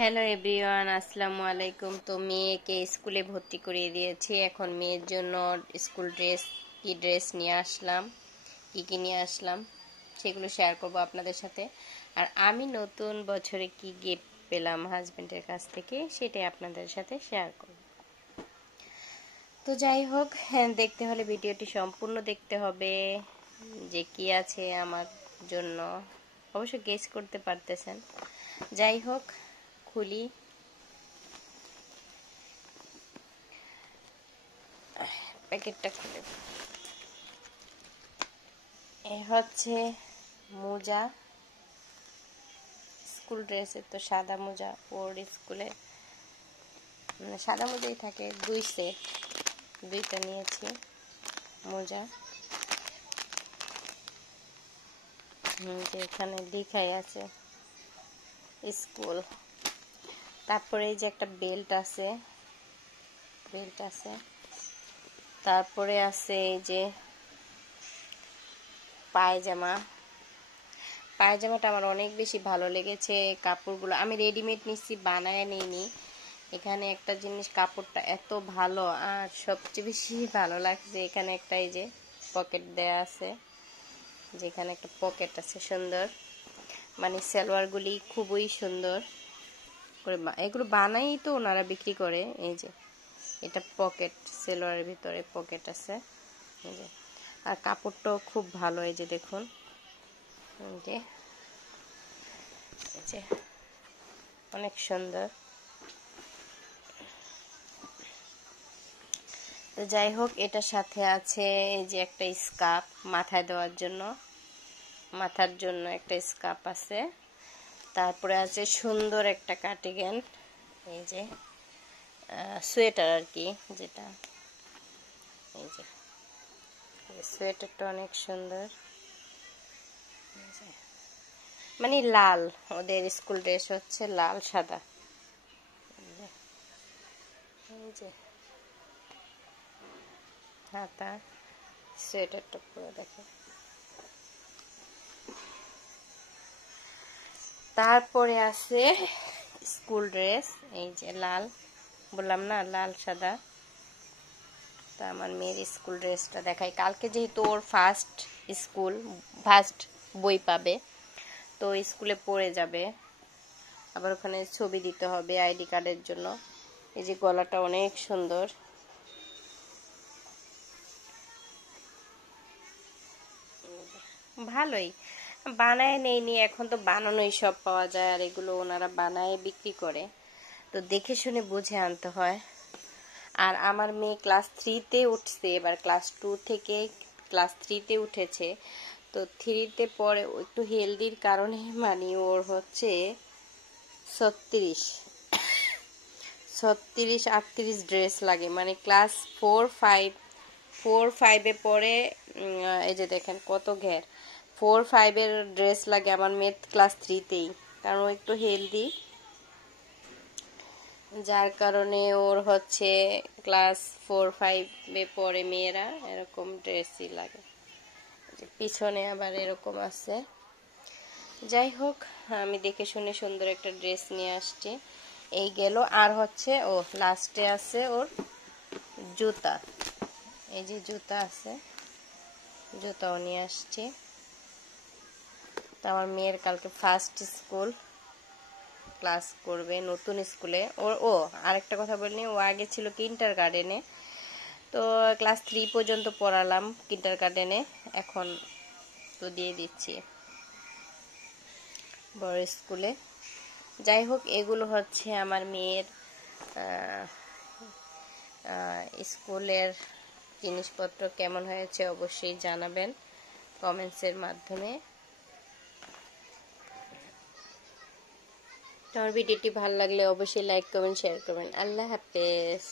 Hello everyone, আসসালামু আলাইকুম। তো মেয়েকে স্কুলে ভর্তি করিয়ে দিয়েছি। এখন মেয়ের জন্য স্কুল ড্রেস, কি ড্রেস নিয়ে আসলাম, কি নিয়ে আসলাম সেগুলো শেয়ার করব আপনাদের সাথে। আর আমি নতুন বছরে কি গিফট পেলাম হাজবেন্ডের কাছ থেকে সেটাই আপনাদের সাথে শেয়ার করব। তো যাই হোক, দেখতে হলে ভিডিওটি সম্পূর্ণ দেখতে হবে যে কি আছে আমার জন্য। অবশ্য গেস করতে পারতেছেন। যাই হোক, খুলি। প্যাকেটটা খুলে এ হচ্ছে মোজা, স্কুল ড্রেসের তো সাদা মোজা, ওর স্কুলে সাদা মোজাই থাকে। দুই সেট, দুইটা নিয়েছি মোজা। যে এখানে লেখাই আছে স্কুল। তারপরে এই যে একটা বেল্ট আছে, তারপরে আছে এই যে পায়জামাটা আমার অনেক বেশি ভালো লেগেছে। কাপড়গুলো আমি রেডিমেড নিচ্ছি, বানায় নিইনি। এখানে একটা জিনিস, কাপড়টা এত ভালো, আর সবচেয়ে বেশি ভালো লাগছে এখানে একটা এই যে পকেট দেয়া আছে, যেখানে একটা পকেট আছে সুন্দর। মানে সালোয়ারগুলি খুবই সুন্দর করে, এগুলো বানাই তো ওনারা বিক্রি করে। এই যে এটা পকেট, সালোয়ারের ভিতরে পকেট আছে এই যে। আর কাপড়টাও খুব ভালো, এই যে দেখুন, এই যে অনেক সুন্দর। তো যাই হোক, এটার সাথে আছে এই যে একটা স্কার্ফ মাথায় দেওয়ার জন্য, মাথার জন্য একটা স্কার্ফ আছে। তারপরে আছে সুন্দর একটা কার্ডিগান, এই যে সোয়েটার আর কি, যেটা এই যে সোয়েটারটা অনেক সুন্দর। মানে লাল, ওদের স্কুল ড্রেস হচ্ছে লাল সাদা। এই যে হাতা, সোয়েটারটা পুরো দেখে। তারপরে আছে স্কুল ড্রেস, এই যে লাল, বললাম না লাল সাদা। তা আমার মেয়ের স্কুল ড্রেসটা দেখাই। কালকে যেহেতু ওর ফার্স্ট বই পাবে, তো স্কুলে পড়ে যাবে, আবার ওখানে ছবি দিতে হবে আইডি কার্ডের জন্য। এই যে গলাটা অনেক সুন্দর, ভালোই বানায় নেইনি, এখন তো বানানোই সব পাওয়া যায়, আর এগুলো ওনারা বানায় বিক্রি করে, তো দেখে শুনে বুঝে আনতে হয়। আর আমার মেয়ে ক্লাস 3-তে উঠছে, এবার ক্লাস 2 থেকে ক্লাস 3-তে উঠেছে। তো 3-তে পরে একটু হেলদির কারণে মানে ওর হচ্ছে 36-38 ড্রেস লাগে। মানে ক্লাস 4-5-এ পরে এই যে দেখেন কত ঘের, 4-5-এর ড্রেস লাগে আমার মেয়ে ক্লাস 3-তেই, কারণ ও একটু হেলদি, যার কারণে ওর হচ্ছে ক্লাস 4-5-এ পরে মেয়েরা এরকম ড্রেসই লাগে। পিছনে আবার এরকম আছে। যাই হোক, আমি দেখে শুনে সুন্দর একটা ড্রেস নিয়ে আসছি। এই গেল। আর হচ্ছে লাস্টে আছে ওর জুতা, এই যে জুতা আছে, জুতাও নিয়ে আসছি। তো আমার মেয়ের কালকে ফার্স্ট স্কুল, ক্লাস করবে নতুন স্কুলে। আরেকটা কথা বলিনি, ও আগে ছিল কিন্ডার গার্ডেনে, তো ক্লাস 3 পর্যন্ত পড়ালাম কিন্ডার গার্ডেনে, এখন তো দিয়ে দিচ্ছি বড় স্কুলে। যাই হোক, এগুলো হচ্ছে আমার মেয়ের স্কুলের জিনিসপত্র। কেমন হয়েছে অবশ্যই জানাবেন কমেন্টসের মাধ্যমে। আমার ভিডিওটি ভালো লাগলে অবশ্যই লাইক করবেন, শেয়ার করবেন। আল্লাহ হাফেজ।